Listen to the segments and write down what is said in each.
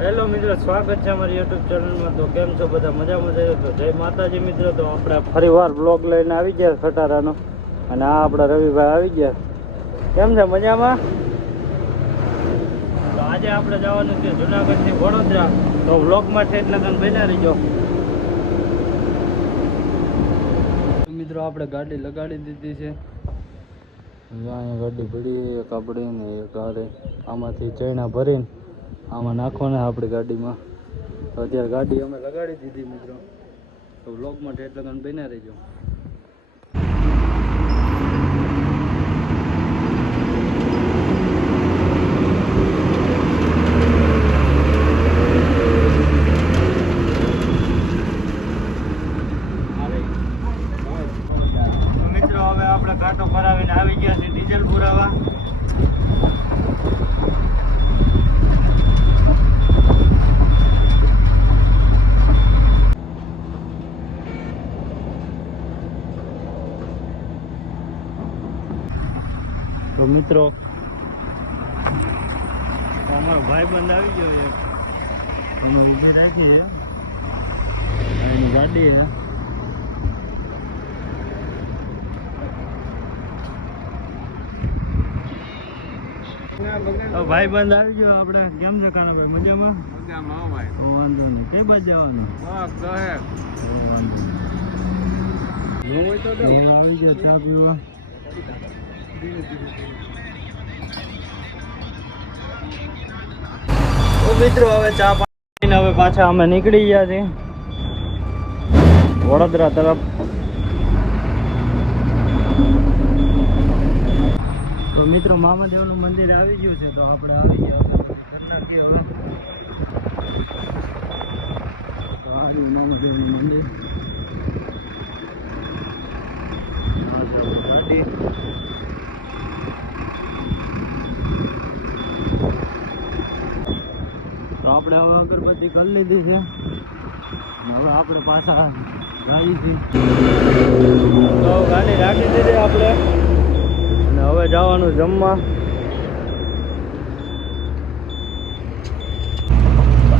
Hello મિત્રો, સ્વાગત છે અમારી યુટ્યુબ ચેનલમાં. તો કેમ છો બધા? મજામાં જઈએ તો જય માતાજી મિત્રો. તો આપણે ફરીવાર બ્લોગ લઈને આવી ગયા ખટારાનો, અને આ આપણા રવિભાઈ આવી ગયા. કેમ છે? મજામાં? તો આજે આપણે જવાનું છે જુનાગઢથી વડોદરા. તો બ્લોગમાં ઠેઠ લગન બન્યા રહીજો મિત્રો. આપણે ગાડી લગાડી દીધી છે. અહીંયા ગાડી પડી, એક આપણી ને એક આરે. આમાંથી ચૈણા ભરીને આમાં નાખવાના આપણી ગાડીમાં. તો અત્યારે ગાડી અમે લગાડી દીધી મિત્રો. તો વ્લોગમાં ઠેઠ લગન બન્યા રહીજો. મિત્રો હવે આપણે કાંટો ભરાવીને આવી ગયા છે ડીઝલ પુરાવા. તો મિત્રો અમારો ભાઈબંધ આવી ગયો છે, અમે ઊભી રાખી છે. એની ગાડી છે. તો ભાઈબંધ આવી ગયો આપણે. કેમ છે કાનાભાઈ? મજામાં? વાંધો નહીં. કઈ બાજુ જવાનું? આવી ગયો ચા પીવા. મિત્રો હવે ચા પાણીને હવે પાછા અમે નીકળી ગયા છીએ વડોદરા તરફ. તો મિત્રો મામાદેવનું મંદિર આવી ગયું છે. તો આપણે આવી ગયા મામાદેવનું મંદિર. ગાડી તો આપણે હવે અગરબત્તી કરી લીધી છે. હવે આપણે પાછા ગાડી થી તો ગાડી રાખી દીધી આપણે, અને હવે જવાનું જમવા.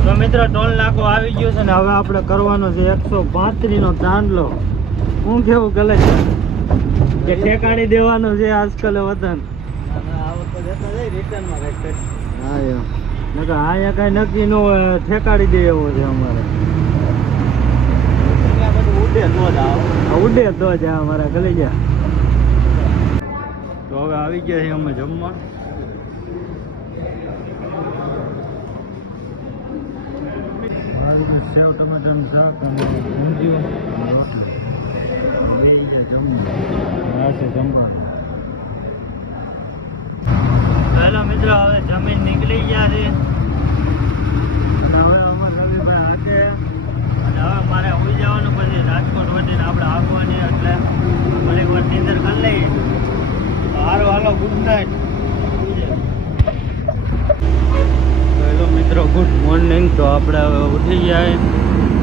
તો મિત્રો ટોલ નાકો આવી ગયો છે, ને હવે આપણે કરવાનો છે 135 નો દાંડલો. હું કેવું કલે કે ઠેકાણી દેવાનું છે આજકાલ વતન. હા અહીંયા કઈ નક્કી ન હોય, ઠેકાડી દે એવો છે અમારે. ઉડે તો જ અમારા ગલી ગયા. તો હવે આવી ગયા છે અમે જમવા. સેવ ટમાટાનું શાક અને ઊંધિયું અને રોટલી. બે જમવા આ છે જમવા. પહેલા મિત્રો હવે જમીન નીકળી ગયા છે, અને હવે અમારા રવિભાઈ હાથે. અને હવે મારે ઉઈ જવાનું, પછી રાજકોટ વધીને આપણે આવવાની, એટલે ફરી વાર નીંદર કરી લઈએ. તો હારો હાલો, ગુડ નાઇટ. હેલો મિત્રો, ગુડ મોર્નિંગ. તો આપણે હવે ઉઠી ગયા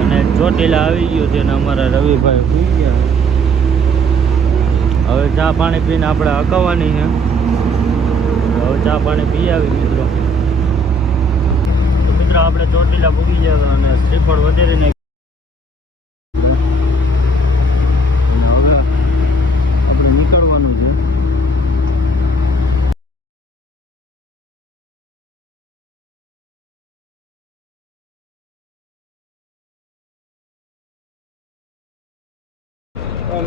અને ચોટીલા આવી ગયું છે, અને અમારા રવિભાઈ સુઈ ગયા. હવે ચા પાણી પીને આપણે અકવવાની છે. હવે ચા પાણી પી આવી મિત્રો. તો મિત્રો આપણે ચોટીલા પૂગી ગયા હતા, અને શ્રીફળ વધારીને હવે આપણે નીકળવાનું છે.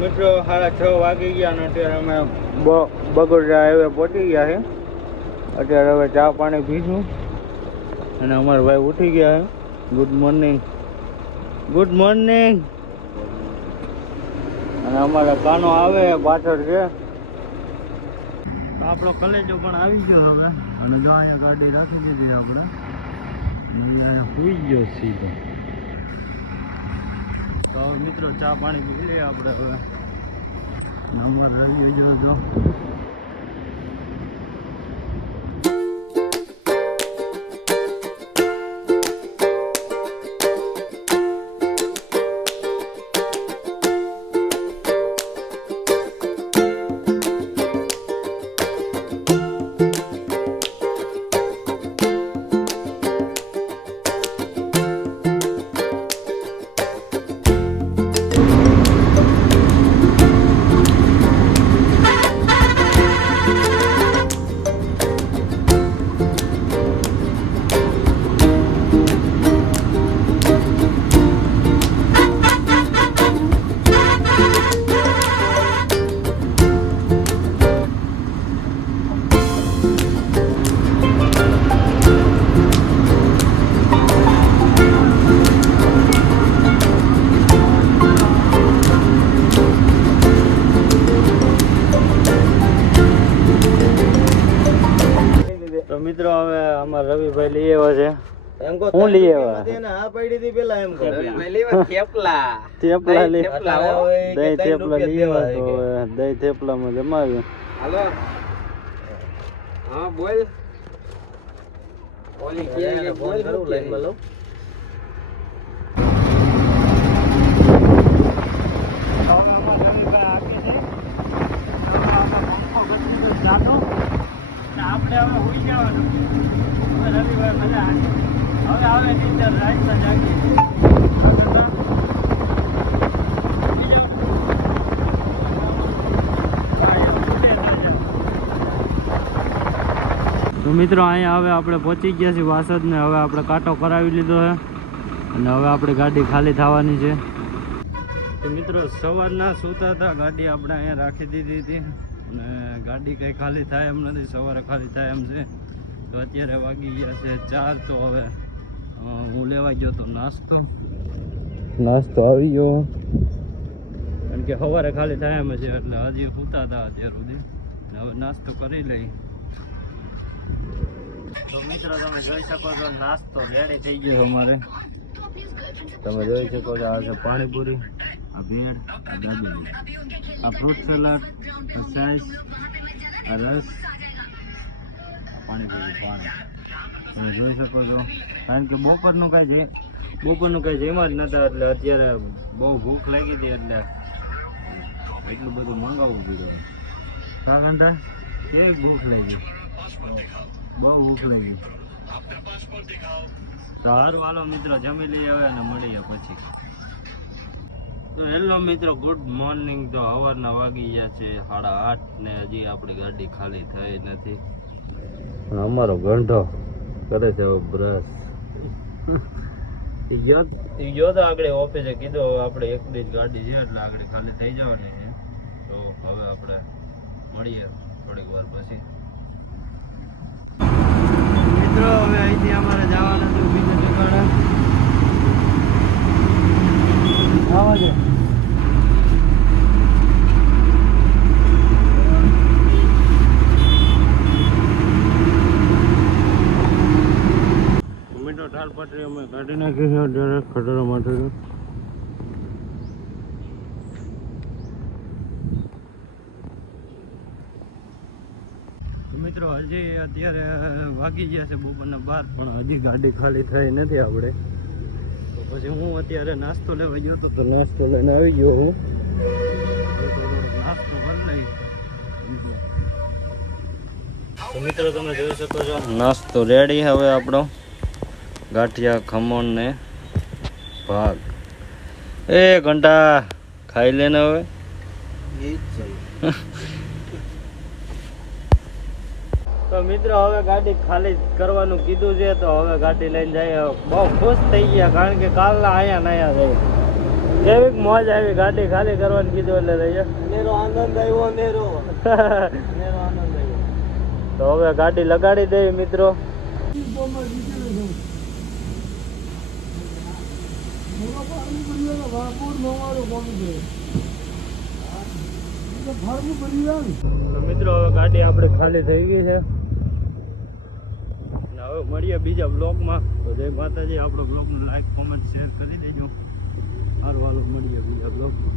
મિત્રો 6:30 વાગી ગયા, અને અત્યારે અમે બગોદરા હાઈવે પહોંચી ગયા છે. અત્યારે હવે ચા પાણી પીશું, અને અમારા ભાઈ ઉઠી ગયા છે. Good morning, good morning. અને અમારા કાનો આવે પાછળ છે. તો આપણો કલેજો પણ આવી ગયો હવે, અને જો અહીંયા ગાડી રાખી દીધી આપણે. અહીંયા સુઈ ગયો સીધો. તો હવે મિત્રો ચા પાણી પી લઈએ આપણે હવે. અમારે રવિ જો હું લઈ આવ્યા થેપલા લઈ દહીં થેપલા લઈ આવ્યા તો દહીં થેપલામાં જમાવ્યું. હાલો હા બોલ ઓલી કે બોલ કરું લાઈન માં લો. આપણે હવે હોઈ જવાનું હવે રવિવાર મજા હવે આવે નીંદર રાતના જાગી તો મિત્રો અહીંયા હવે આપણે પહોંચી ગયા છીએ વાસદ ને હવે આપણે કાંટો કરાવી લીધો છે અને હવે આપણે ગાડી ખાલી થવાની છે. તો મિત્રો સવારના સૂતા હતા ગાડી આપણે અહીંયા રાખી દીધી હતી અને ગાડી કંઈ ખાલી થાય એમ નથી, સવારે ખાલી થાય એમ છે. તો અત્યારે વાગી ગયા છે 4. તો હવે હું લેવા ગયો તો નાસ્તો આવી ગયો કારણ કે સવારે ખાલી થાય એમ છે એટલે હજી સૂતા હતા અત્યાર સુધી. હવે નાસ્તો કરી લઈ. તો મિત્રો તમે જોઈ શકો છો નાસ્તો રેડી થઈ ગયો અમારે. તમે જોઈ શકો છો આ છે પાણીપુરી, આ ભેળ, આ દાબેલી, આ ફ્રૂટ સલાડ, આ સાઈસ, આ રસ, પાણીપુરી પાણી તમે જોઈ શકો છો. કારણ કે બપોરનું કાંઈ જેમાં જ નતા એટલે અત્યારે બહુ ભૂખ લાગી હતી એટલે એટલું બધું મંગાવવું પડ્યું. હા ઘંટા કેવી ભૂખ લાગી, બહુ ભૂખ લાગી. સારું હાલો મિત્રો જમી લઈએ હવે અને મળીએ પછી. તો હેલો મિત્રો ગુડ મોર્નિંગ. તો સવારના વાગી ગયા છે 8:30 ને હજી આપણી ગાડી ખાલી થઈ નથી. અમારો ગંઢો કરે છે હવે બ્રશ. ગયો તો આગળ ઓફિસે કીધું હવે આપણે એકલી જ ગાડી છે એટલે આગળ ખાલી થઈ જવાની છે. તો હવે આપણે મળીએ થોડીક વાર પછી. મિત્રો હવે અહીંથી અમારે જવાનું હતું બીજે ઠેકાણે આવા છે. ટોમેટો ઠાલ પાટરી અમે કાઢી નાખી છે અત્યારે ખટારા માટે. મિત્રો હજી અત્યારે વાગી ગયા છે બપોરના 12 પણ હજી ગાડી ખાલી થઈ નથી આપણે. તો પછી હું અત્યારે નાસ્તો લેવા ગયો તો નાસ્તો લઈને આવી ગયો હું. નાસ્તો કરી લઈ. તો મિત્રો તમે જોઈ શકો છો નાસ્તો રેડી હવે આપણો. ગાંઠિયા, ખમણ ને ભાગ. એ ઘંટા ખાઈ લેને હવે. તો મિત્રો હવે ગાડી ખાલી કરવાનું કીધું છે તો હવે ગાડી લઈને જઈએ. બહુ ખુશ થઈ ગયા કારણ કે કાલના આયા નયા થઈ. કેવી મોજ આવી ગાડી ખાલી કરવાનું કીધું એટલે રહીએ. નેરો આનંદ આવ્યો નેરો આનંદ આવ્યો. તો હવે ગાડી લગાડી દઈએ મિત્રો. તો મિત્રો હવે ગાડી આપણે ખાલી થઈ ગઈ છે. હવે મળીએ બીજા બ્લોગમાં. તો જય માતાજી. આપણો બ્લોગને લાઈક, કોમેન્ટ, શેર કરી દેજો. સારું હાલો મળીએ બીજા બ્લોગમાં.